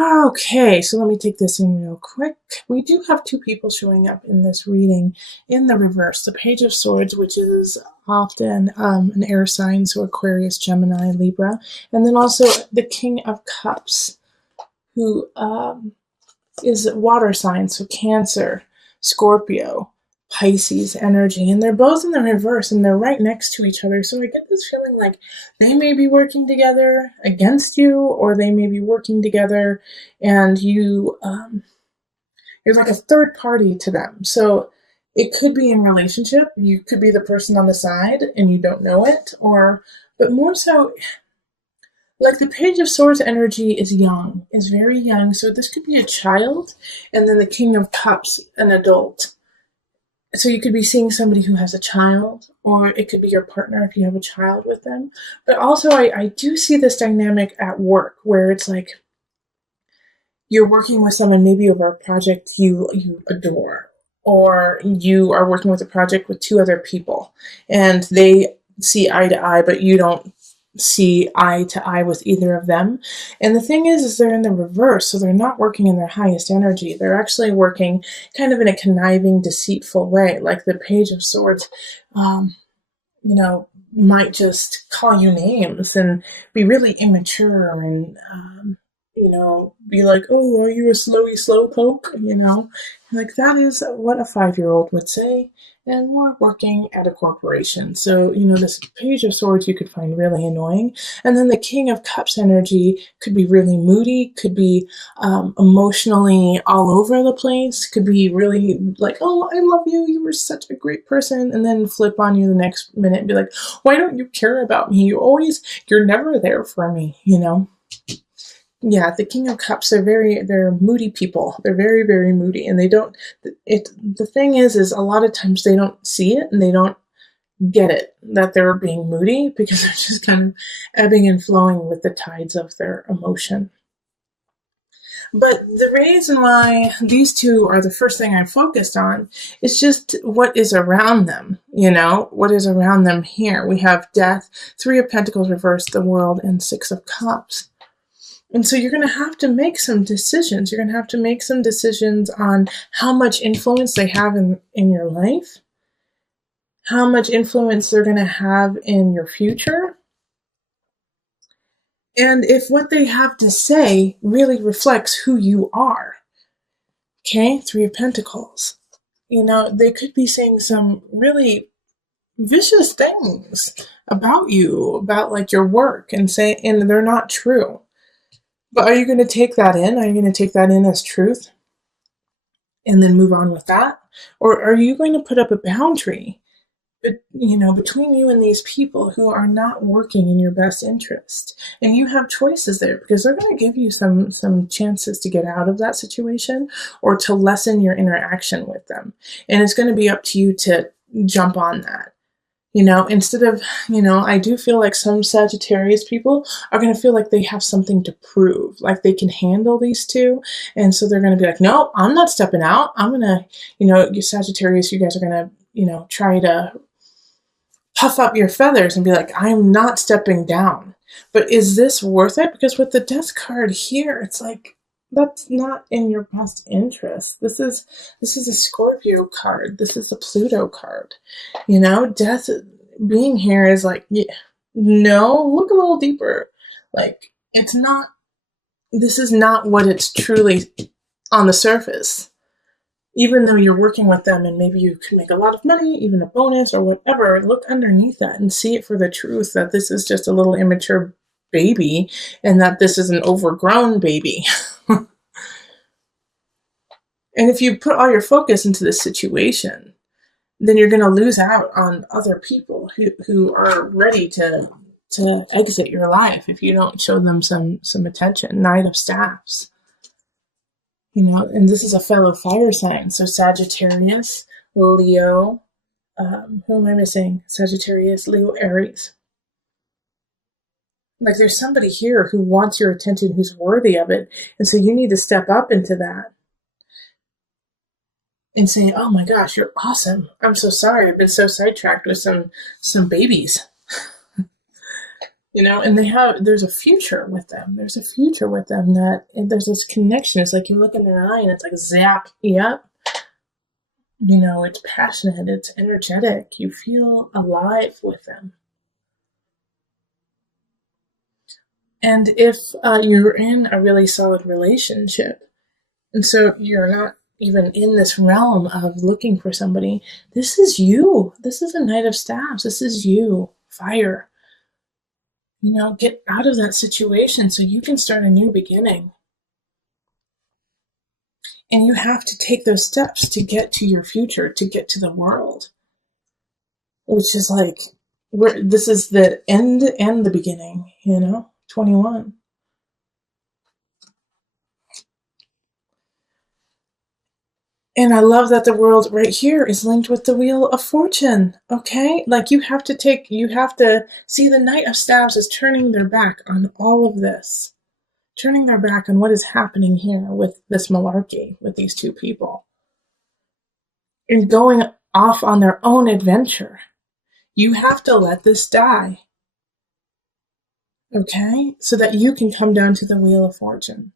Okay, so let me take this in real quick. We do have two people showing up in this reading in the reverse. The Page of Swords, which is often an air sign, so Aquarius, Gemini, Libra, and then also the King of Cups, who is water sign, so Cancer, Scorpio, Pisces energy, and they're both in the reverse and they're right next to each other. So I get this feeling like they may be working together against you, or they may be working together and you're like a third party to them. So it could be in relationship. You could be the person on the side and you don't know it, or but more so like the Page of Swords energy is young, is very young. So this could be a child, and then the King of Cups, an adult. So you could be seeing somebody who has a child, or it could be your partner if you have a child with them. But also, I do see this dynamic at work where it's like you're working with someone maybe over a project you adore, or you are working with a project with two other people, and they see eye to eye, but you don't see eye to eye with either of them. And the thing is they're in the reverse, so they're not working in their highest energy. They're actually working kind of in a conniving, deceitful way. Like the Page of Swords, might just call you names and be really immature and be like, oh, are you a slowy slowpoke? Like that is what a 5-year-old would say. And we're working at a corporation. So, this Page of Swords you could find really annoying. And then the King of Cups energy could be really moody, could be emotionally all over the place, could be really like, oh, I love you, you were such a great person, and then flip on you the next minute and be like, why don't you care about me? You're never there for me, Yeah, the King of Cups, they're moody people. They're very, very moody. And the thing is a lot of times they don't see it and they don't get it that they're being moody because they're just kind of ebbing and flowing with the tides of their emotion. But the reason why these two are the first thing I focused on is just what is around them, what is around them here. We have Death, Three of Pentacles reversed, the World, and Six of Cups. And so you're going to have to make some decisions. You're going to have to make some decisions on how much influence they have in your life, how much influence they're going to have in your future, and if what they have to say really reflects who you are. Okay, Three of Pentacles. They could be saying some really vicious things about you, about like your work, and they're not true. But are you going to take that in? Are you going to take that in as truth and then move on with that? Or are you going to put up a boundary, between you and these people who are not working in your best interest? And you have choices there because they're going to give you some chances to get out of that situation or to lessen your interaction with them. And it's going to be up to you to jump on that. Instead of, I do feel like some Sagittarius people are going to feel like they have something to prove, like they can handle these two. And so they're going to be like, no, I'm not stepping out. I'm going to, you Sagittarius, you guys are going to, try to puff up your feathers and be like, I'm not stepping down. But is this worth it? Because with the Death card here, it's like, that's not in your best interest. This is a Scorpio card. This is a Pluto card. Death being here is like, no, look a little deeper. Like, this is not what it's truly on the surface. Even though you're working with them and maybe you can make a lot of money, even a bonus or whatever, look underneath that and see it for the truth that this is just a little immature baby and that this is an overgrown baby. And if you put all your focus into this situation, then you're going to lose out on other people who are ready to exit your life if you don't show them some attention. Knight of Staffs. And this is a fellow fire sign. So Sagittarius, Leo, who am I missing? Sagittarius, Leo, Aries. Like there's somebody here who wants your attention, who's worthy of it. And so you need to step up into that and say, oh my gosh, you're awesome. I'm so sorry. I've been so sidetracked with some babies. And there's a future with them. There's a future with them that there's this connection. It's like you look in their eye and it's like zap, yep. It's passionate, it's energetic. You feel alive with them. And if you're in a really solid relationship, and so you're not even in this realm of looking for somebody, this is you. This is a Knight of Staffs. This is you. Fire. Get out of that situation so you can start a new beginning. And you have to take those steps to get to your future, to get to the world. Which is like, this is the end and the beginning, 21. And I love that the world right here is linked with the Wheel of Fortune, okay? Like you have to see the Knight of Staffs is turning their back on all of this. Turning their back on what is happening here with this malarkey, with these two people. And going off on their own adventure. You have to let this die. Okay? So that you can come down to the Wheel of Fortune.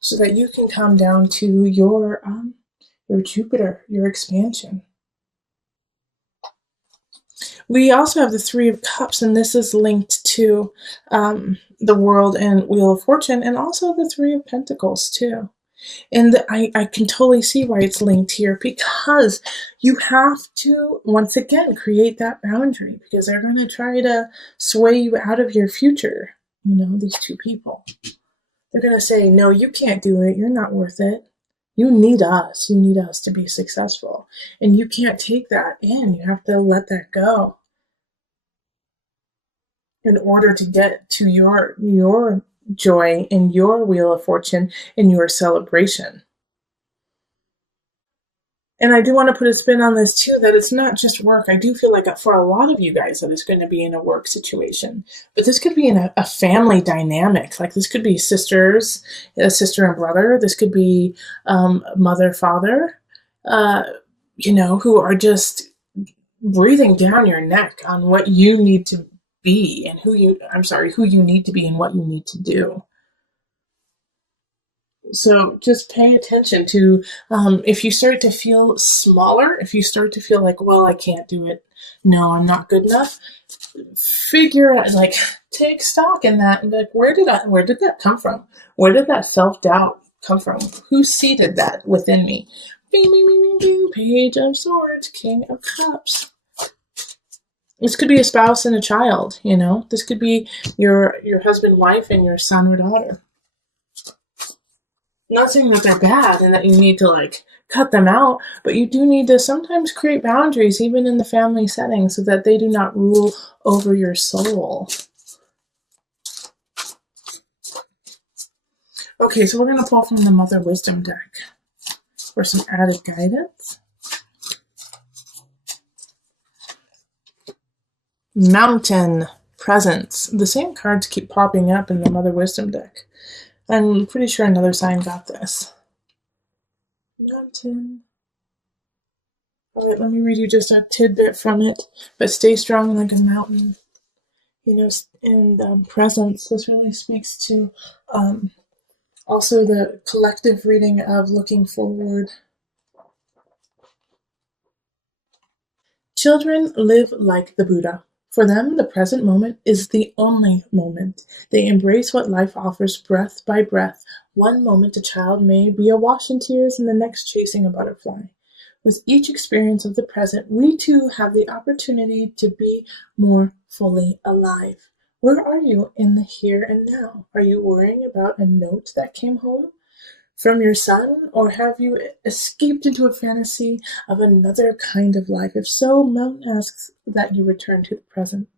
So that you can come down to your Jupiter, your expansion. We also have the Three of Cups, and this is linked to the World and Wheel of Fortune, and also the Three of Pentacles too. And I can totally see why it's linked here, because you have to, once again, create that boundary, because they're going to try to sway you out of your future, these two people. They're going to say, no, you can't do it. You're not worth it. You need us. You need us to be successful. And you can't take that in. You have to let that go in order to get to your joy and your Wheel of Fortune and your celebration. And I do want to put a spin on this too, that it's not just work. I do feel like for a lot of you guys that it's going to be in a work situation, but this could be in a family dynamic. Like this could be sisters, a sister and brother. This could be mother, father, who are just breathing down your neck on what you need to be and who you need to be and what you need to do. So just pay attention to if you start to feel smaller, if you start to feel like, well, I can't do it. No, I'm not good enough. Figure out, like, take stock in that and be like, where did that come from? Where did that self-doubt come from? Who seeded that within me? Bing, bing, bing, bing, bing. Page of Swords, King of Cups. This could be a spouse and a child, This could be your husband, wife, and your son or daughter. Not saying that they're bad and that you need to cut them out, but you do need to sometimes create boundaries even in the family setting so that they do not rule over your soul. Okay, so we're going to pull from the Mother Wisdom deck for some added guidance. Mountain, Presence. The same cards keep popping up in the Mother Wisdom deck. I'm pretty sure another sign got this. Mountain. All right, let me read you just a tidbit from it. But stay strong like a mountain. And presence. This really speaks to also the collective reading of looking forward. Children live like the Buddha. For them, the present moment is the only moment. They embrace what life offers breath by breath. One moment a child may be awash in tears and the next chasing a butterfly. With each experience of the present, we too have the opportunity to be more fully alive. Where are you in the here and now? Are you worrying about a note that came home from your son, or have you escaped into a fantasy of another kind of life? If so, Mountain asks that you return to the present.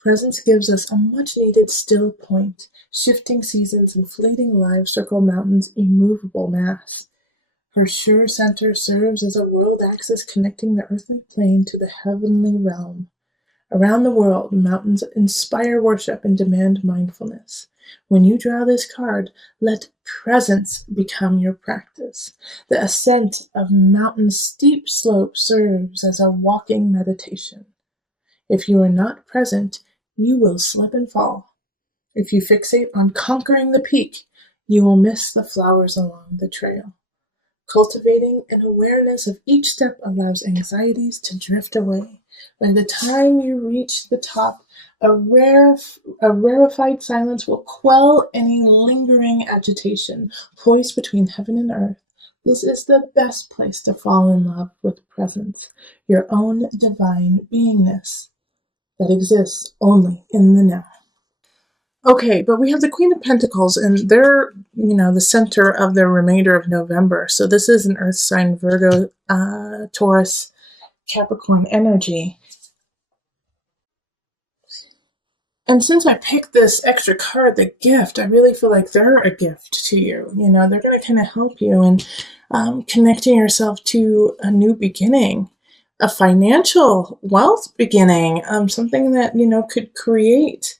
Presence gives us a much-needed still point. Shifting seasons and fleeting lives circle Mountain's immovable mass. Her sure center serves as a world axis connecting the earthly plane to the heavenly realm. Around the world, mountains inspire worship and demand mindfulness. When you draw this card, let presence become your practice. The ascent of Mountain's steep slope serves as a walking meditation. If you are not present, you will slip and fall. If you fixate on conquering the peak, you will miss the flowers along the trail. Cultivating an awareness of each step allows anxieties to drift away. By the time you reach the top, a rarefied silence will quell any lingering agitation. Poised between heaven and earth, this is the best place to fall in love with presence, your own divine beingness that exists only in the now. Okay, but we have the Queen of Pentacles, and they're, the center of the remainder of November. So this is an Earth sign, Virgo, Taurus, Capricorn energy. And since I picked this extra card, the gift, I really feel like they're a gift to you. They're going to kind of help you in connecting yourself to a new beginning, a financial wealth beginning, something that, could create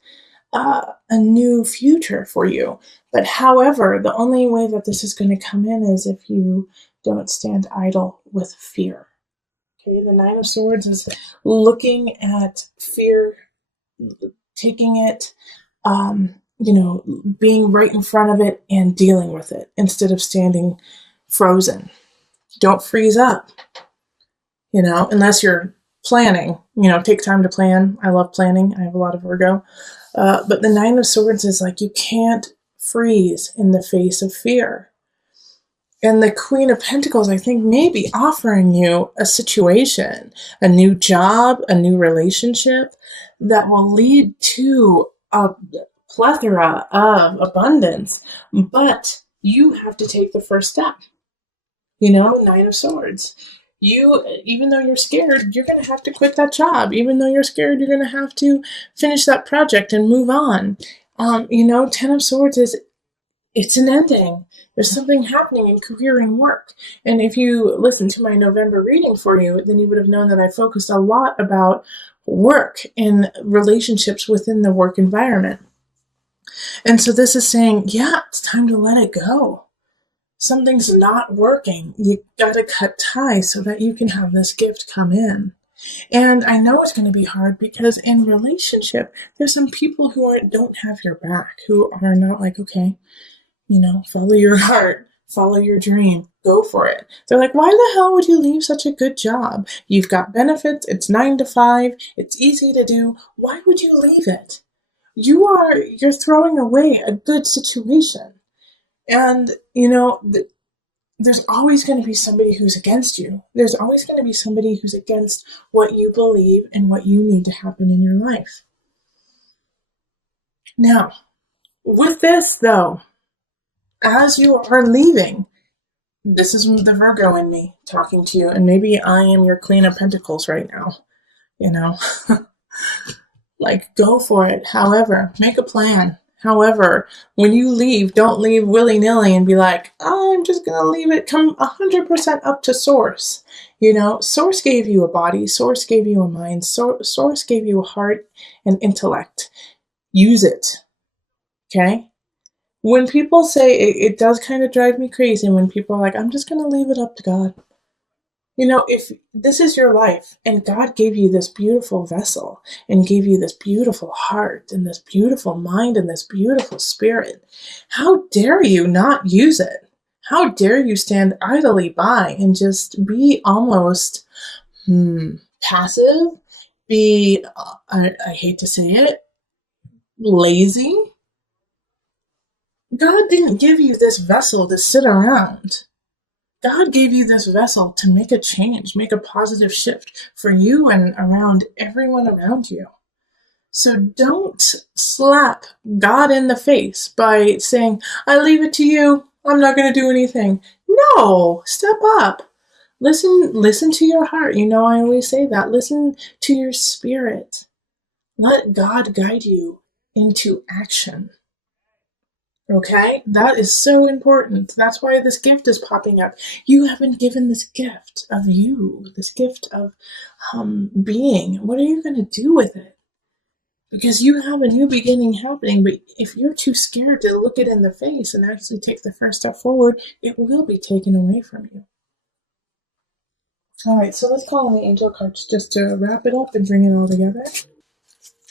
a new future for you. But however, the only way that this is going to come in is if you don't stand idle with fear. Okay, the Nine of Swords is looking at fear, taking it, being right in front of it and dealing with it instead of standing frozen. Don't freeze up, unless you're planning, take time to plan. I love planning. I have a lot of Virgo. But the Nine of Swords is like, you can't freeze in the face of fear. And the Queen of Pentacles, I think, may be offering you a situation, a new job, a new relationship that will lead to a plethora of abundance. But you have to take the first step. Nine of Swords. Even though you're scared, you're going to have to quit that job. Even though you're scared, you're going to have to finish that project and move on. Ten of Swords it's an ending. There's something happening in career and work. And if you listen to my November reading for you, then you would have known that I focused a lot about work and relationships within the work environment. And so this is saying, yeah, it's time to let it go. Something's not working. You gotta cut ties so that you can have this gift come in. And I know it's going to be hard because in relationship, there's some people who don't have your back, who are not like, okay, follow your heart, follow your dream, go for it. They're like, why the hell would you leave such a good job? You've got benefits. It's 9 to 5. It's easy to do. Why would you leave it? You're throwing away a good situation. And, there's always going to be somebody who's against you. There's always going to be somebody who's against what you believe and what you need to happen in your life. Now, with this, though, as you are leaving, this is the Virgo in me talking to you, and maybe I am your Queen of Pentacles right now, like, go for it. However, make a plan. However, when you leave, don't leave willy-nilly and be like, oh, I'm just going to leave it. Come 100% up to Source. Source gave you a body. Source gave you a mind. Source gave you a heart and intellect. Use it. Okay? When people say, it does kind of drive me crazy when people are like, I'm just going to leave it up to God. If this is your life and God gave you this beautiful vessel and gave you this beautiful heart and this beautiful mind and this beautiful spirit, how dare you not use it? How dare you stand idly by and just be almost passive, be, I hate to say it, lazy? God didn't give you this vessel to sit around. God gave you this vessel to make a change, make a positive shift for you and around everyone around you. So don't slap God in the face by saying, I leave it to you. I'm not going to do anything. No, step up. Listen to your heart. I always say that. Listen to your spirit. Let God guide you into action. Okay? That is so important. That's why this gift is popping up. You have been given this gift of you, this gift of being. What are you going to do with it? Because you have a new beginning happening, but if you're too scared to look it in the face and actually take the first step forward, it will be taken away from you. All right, so let's call on the angel cards just to wrap it up and bring it all together.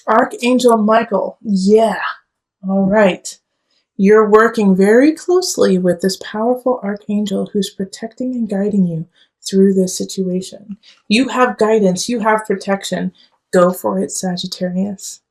Archangel Michael. Yeah. All right. You're working very closely with this powerful archangel who's protecting and guiding you through this situation. You have guidance, you have protection. Go for it, Sagittarius.